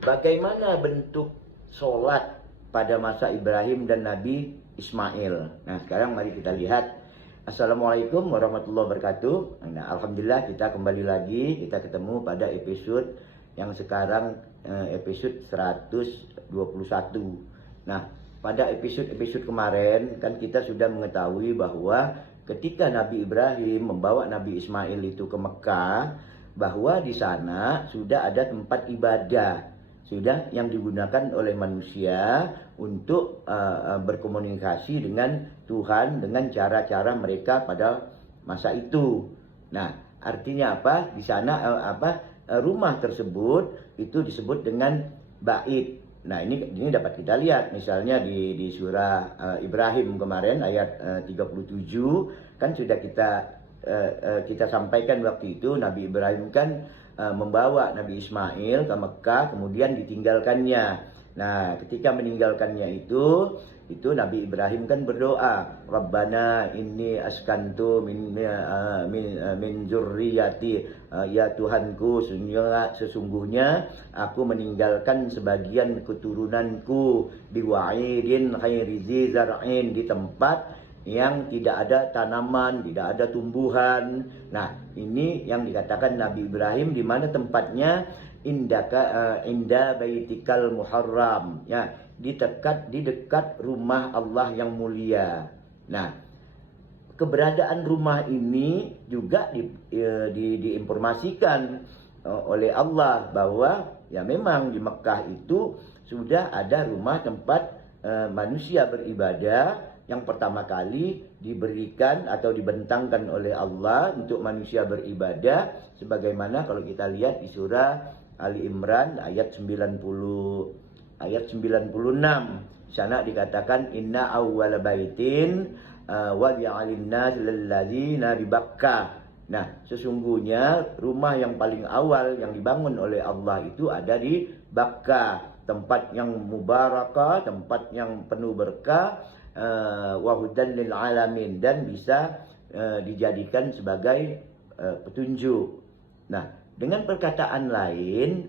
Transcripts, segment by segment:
bagaimana bentuk sholat pada masa Ibrahim dan Nabi Ismail. Nah, sekarang mari kita lihat. Assalamualaikum warahmatullahi wabarakatuh. Nah, alhamdulillah kita kembali lagi, kita ketemu pada episode yang sekarang episode 121. Nah, pada episode kemarin kan kita sudah mengetahui bahwa ketika Nabi Ibrahim membawa Nabi Ismail itu ke Mekah, bahwa di sana sudah ada tempat ibadah, sudah yang digunakan oleh manusia untuk berkomunikasi dengan Tuhan dengan cara-cara mereka pada masa itu. Nah, artinya apa? Di sana rumah tersebut itu disebut dengan bait. Nah, ini dapat kita lihat misalnya di surah Ibrahim kemarin ayat 37 kan sudah kita sampaikan waktu itu. Nabi Ibrahim kan membawa Nabi Ismail ke Mekah, kemudian ditinggalkannya. Nah, ketika meninggalkannya itu Nabi Ibrahim kan berdoa, Rabbana inni askantu min zurriyati, ya Tuhanku, sesungguhnya aku meninggalkan sebagian keturunanku di wa'idin khairi zi zar'in, di tempat yang tidak ada tanaman, tidak ada tumbuhan. Nah, ini yang dikatakan Nabi Ibrahim, di mana tempatnya inda baitikal muharram, ya, di dekat rumah Allah yang mulia. Nah, keberadaan rumah ini juga diinformasikan oleh Allah bahwa ya memang di Mekah itu sudah ada rumah tempat manusia beribadah yang pertama kali diberikan atau dibentangkan oleh Allah untuk manusia beribadah, sebagaimana kalau kita lihat di surah Ali Imran ayat 96. Sana dikatakan inna awwala baitin wadi'a lin-nas lalladzina bi Bakkah. Nah, sesungguhnya rumah yang paling awal yang dibangun oleh Allah itu ada di Bakkah, tempat yang mubarakah, tempat yang penuh berkah, wa hudan lil alamin, dan bisa dijadikan sebagai petunjuk. Nah, dengan perkataan lain,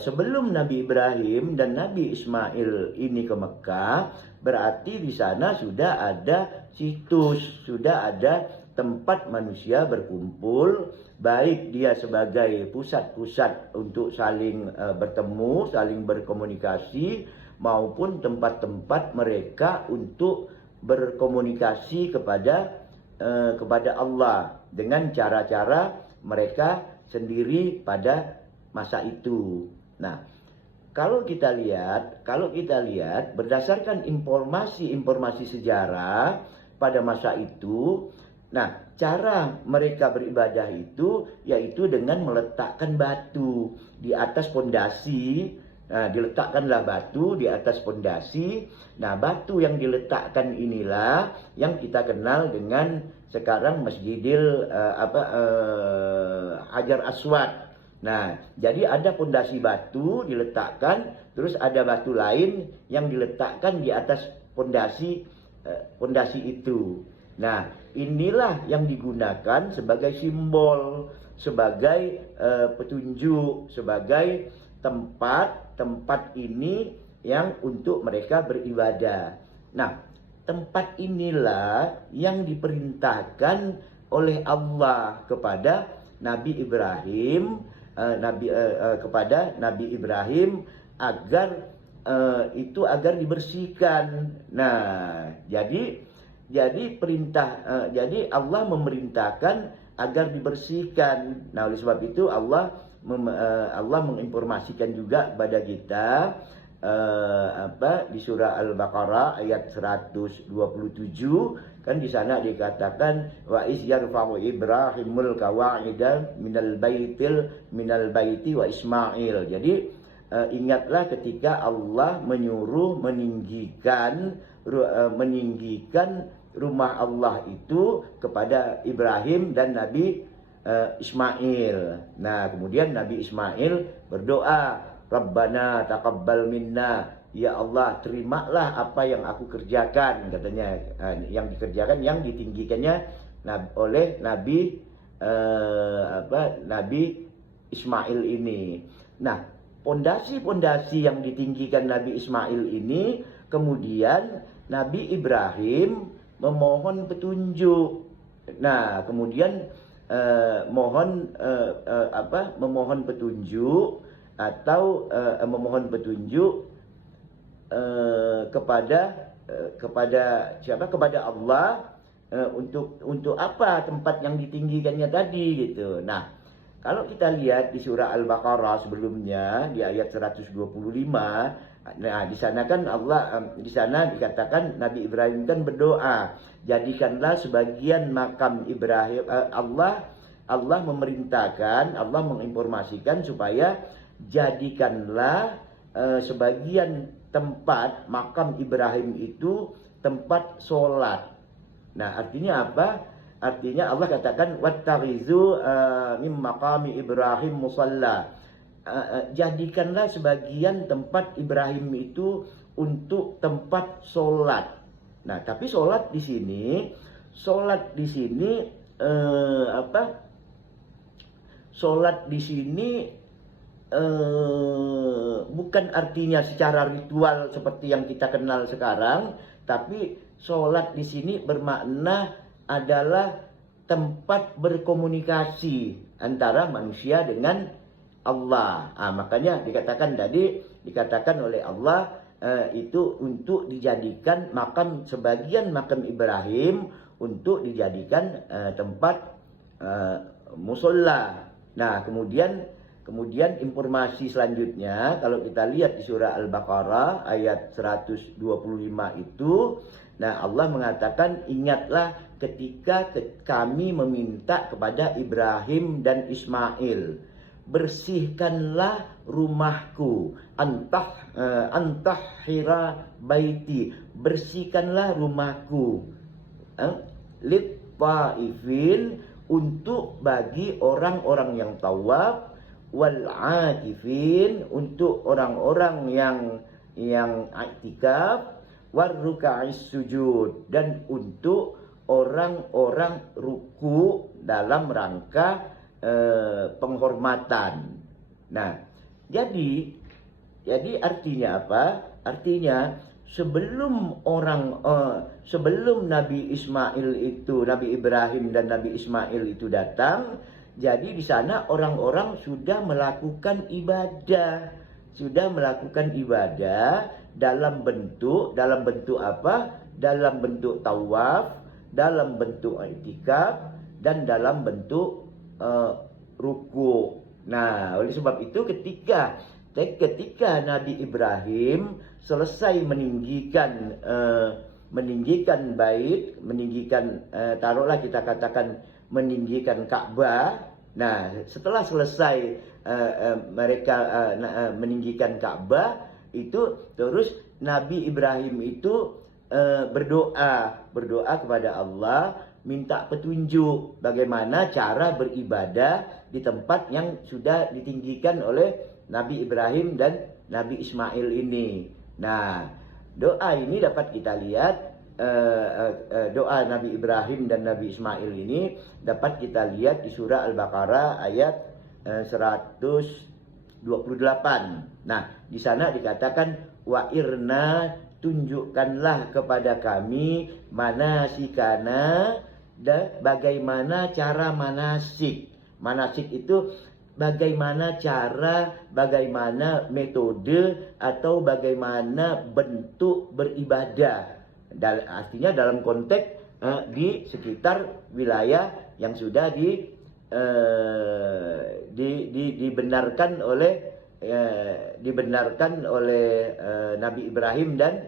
sebelum Nabi Ibrahim dan Nabi Ismail ini ke Mekah, berarti di sana sudah ada situs, sudah ada tempat manusia berkumpul, baik dia sebagai pusat-pusat untuk saling bertemu, saling berkomunikasi, maupun tempat-tempat mereka untuk berkomunikasi kepada Allah dengan cara-cara mereka sendiri pada masa itu. Nah, kalau kita lihat berdasarkan informasi sejarah pada masa itu, nah, cara mereka beribadah itu yaitu dengan meletakkan batu di atas pondasi. Nah, diletakkanlah batu di atas pondasi. Nah, batu yang diletakkan inilah yang kita kenal dengan sekarang Masjidil Hajar Aswad. Nah, jadi ada pondasi batu diletakkan, terus ada batu lain yang diletakkan di atas pondasi itu. Nah, inilah yang digunakan sebagai simbol, sebagai petunjuk, sebagai tempat ini yang untuk mereka beribadah. Nah, tempat inilah yang diperintahkan oleh Allah kepada Nabi Ibrahim, kepada Nabi Ibrahim agar agar dibersihkan. Nah, jadi Allah memerintahkan agar dibersihkan. Nah, oleh sebab itu Allah menginformasikan juga kepada kita di surah Al-Baqarah ayat 127 kan di sana dikatakan wa is yarfa'u Ibrahimul qawa'ida minal baiti wa Ismail. Jadi ingatlah ketika Allah menyuruh meninggikan rumah Allah itu kepada Ibrahim dan Nabi Ismail. Nah, kemudian Nabi Ismail berdoa, Rabbana taqabbal minna, ya Allah terimalah apa yang aku kerjakan, katanya. Yang dikerjakan, yang ditinggikannya oleh Nabi Ismail ini. Nah, pondasi-pondasi yang ditinggikan Nabi Ismail ini, kemudian Nabi Ibrahim memohon petunjuk. Nah, kemudian memohon petunjuk atau memohon petunjuk kepada siapa? Kepada Allah, untuk apa tempat yang ditinggikannya tadi gitu. Nah, kalau kita lihat di surah Al-Baqarah sebelumnya di ayat 125, nah di sana kan di sana dikatakan Nabi Ibrahim kan berdoa, jadikanlah sebagian makam Ibrahim, Allah memerintahkan, Allah menginformasikan supaya jadikanlah sebagian tempat makam Ibrahim itu tempat sholat. Nah, artinya apa? Artinya Allah katakan wattaghizu min maqami Ibrahim musalla. Jadikanlah sebagian tempat Ibrahim itu untuk tempat sholat. Nah, tapi sholat di sini Sholat di sini bukan artinya secara ritual seperti yang kita kenal sekarang, tapi sholat di sini bermakna adalah tempat berkomunikasi antara manusia dengan Allah. Makanya dikatakan oleh Allah itu untuk dijadikan sebagian makam Ibrahim untuk dijadikan tempat musola. Nah, kemudian informasi selanjutnya kalau kita lihat di surah Al-Baqarah ayat 125 itu, nah Allah mengatakan, ingatlah ketika kami meminta kepada Ibrahim dan Ismail, bersihkanlah rumahku, antahhira baiti, bersihkanlah rumahku, lit taifin, untuk bagi orang-orang yang tawaf, wal akifin, untuk orang-orang yang i'tikaf, war ruka'is sujud, dan untuk orang-orang ruku dalam rangka penghormatan. Nah, jadi artinya apa? Artinya sebelum Nabi Ibrahim dan Nabi Ismail itu datang, jadi di sana orang-orang sudah melakukan ibadah dalam bentuk apa? Dalam bentuk tawaf, dalam bentuk i'tikaf, dan dalam bentuk ruku. Nah, oleh sebab itu ketika Nabi Ibrahim selesai meninggikan taruhlah kita katakan meninggikan Ka'bah. Nah, setelah selesai mereka meninggikan Ka'bah itu, terus Nabi Ibrahim itu berdoa kepada Allah, minta petunjuk bagaimana cara beribadah di tempat yang sudah ditinggikan oleh Nabi Ibrahim dan Nabi Ismail ini. Nah, doa ini dapat kita lihat, doa Nabi Ibrahim dan Nabi Ismail ini dapat kita lihat di surah Al-Baqarah ayat 128. Nah, di sana dikatakan wa irna, tunjukkanlah kepada kami manasikana, dan bagaimana cara manasik. Manasik itu bagaimana cara, bagaimana metode, atau bagaimana bentuk beribadah. Artinya dalam konteks di sekitar wilayah yang sudah dibenarkan oleh Nabi Ibrahim dan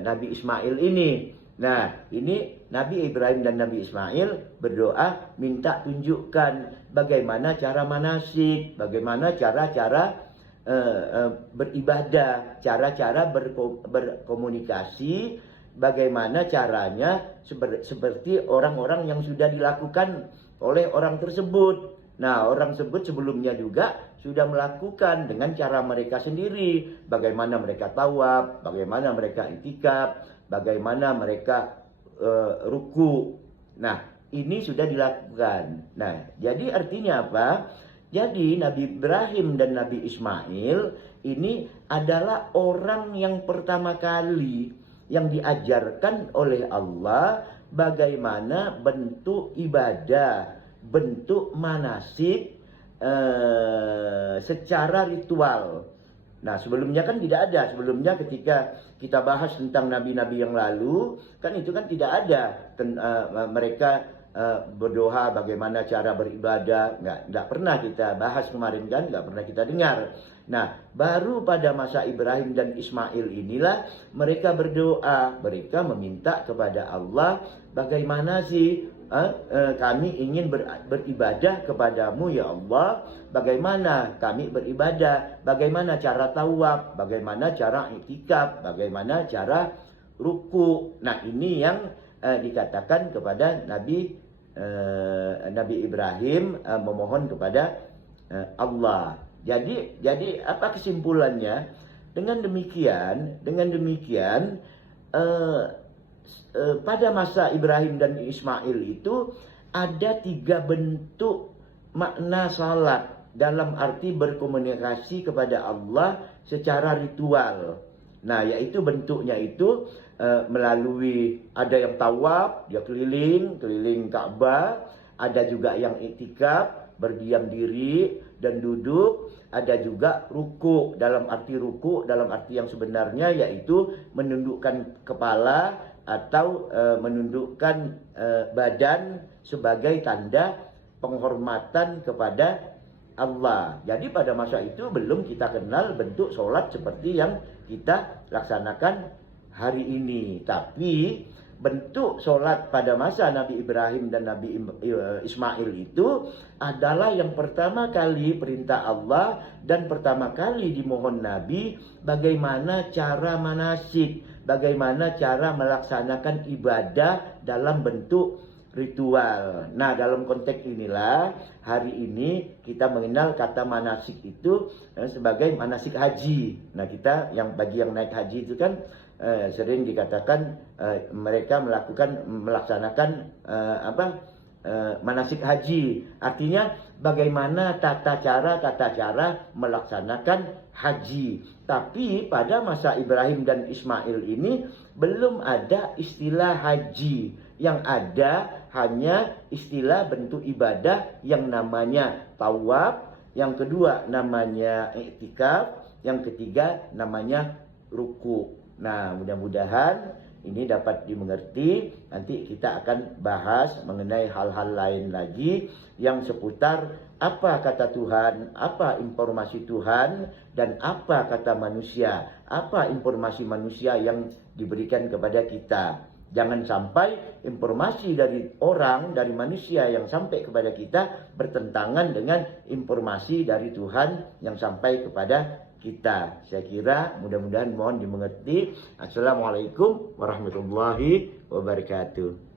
Nabi Ismail ini. Nah, ini Nabi Ibrahim dan Nabi Ismail berdoa minta tunjukkan bagaimana cara manasik, bagaimana cara-cara beribadah, cara-cara berkomunikasi, bagaimana caranya seperti orang-orang yang sudah dilakukan oleh orang tersebut. Nah, orang tersebut sebelumnya juga sudah melakukan dengan cara mereka sendiri, bagaimana mereka tawaf, bagaimana mereka i'tikaf, bagaimana mereka ruku. Nah, ini sudah dilakukan. Nah, jadi artinya apa? Jadi Nabi Ibrahim dan Nabi Ismail ini adalah orang yang pertama kali yang diajarkan oleh Allah bagaimana bentuk ibadah, bentuk manasik secara ritual. Nah, sebelumnya kan tidak ada. Sebelumnya ketika kita bahas tentang nabi-nabi yang lalu, kan itu kan tidak ada mereka berdoa bagaimana cara beribadah. Nggak pernah kita bahas kemarin kan, nggak pernah kita dengar. Nah, baru pada masa Ibrahim dan Ismail inilah mereka berdoa, mereka meminta kepada Allah, bagaimana sih kami ingin beribadah kepadamu ya Allah. Bagaimana kami beribadah, bagaimana cara tawaf, bagaimana cara iktikaf, bagaimana cara ruku. Nah, ini yang dikatakan kepada Nabi Ibrahim memohon kepada Allah. Jadi apa kesimpulannya? Dengan demikian pada masa Ibrahim dan Ismail itu ada 3 bentuk makna salat dalam arti berkomunikasi kepada Allah secara ritual. Nah, yaitu bentuknya itu melalui ada yang tawaf, dia keliling Ka'bah, ada juga yang iktikaf, berdiam diri dan duduk, ada juga ruku dalam arti yang sebenarnya yaitu menundukkan kepala atau menundukkan badan sebagai tanda penghormatan kepada Allah. Jadi pada masa itu belum kita kenal bentuk sholat seperti yang kita laksanakan hari ini. Tapi bentuk sholat pada masa Nabi Ibrahim dan Nabi Ismail itu adalah yang pertama kali perintah Allah dan pertama kali dimohon Nabi bagaimana cara manasik, bagaimana cara melaksanakan ibadah dalam bentuk ritual. Nah, dalam konteks inilah hari ini kita mengenal kata manasik itu sebagai manasik haji. Nah, kita bagi yang naik haji itu kan sering dikatakan mereka melaksanakan manasik haji. Artinya bagaimana tata cara melaksanakan haji. Tapi pada masa Ibrahim dan Ismail ini belum ada istilah haji. Yang ada hanya istilah bentuk ibadah yang namanya tawaf, yang kedua namanya iktikaf, yang ketiga namanya ruku. Nah, mudah-mudahan ini dapat dimengerti. Nanti kita akan bahas mengenai hal-hal lain lagi yang seputar apa kata Tuhan, apa informasi Tuhan, dan apa kata manusia, apa informasi manusia yang diberikan kepada kita. Jangan sampai informasi dari manusia yang sampai kepada kita bertentangan dengan informasi dari Tuhan yang sampai kepada kita. Saya kira mudah-mudahan mohon dimengerti. Assalamualaikum warahmatullahi wabarakatuh.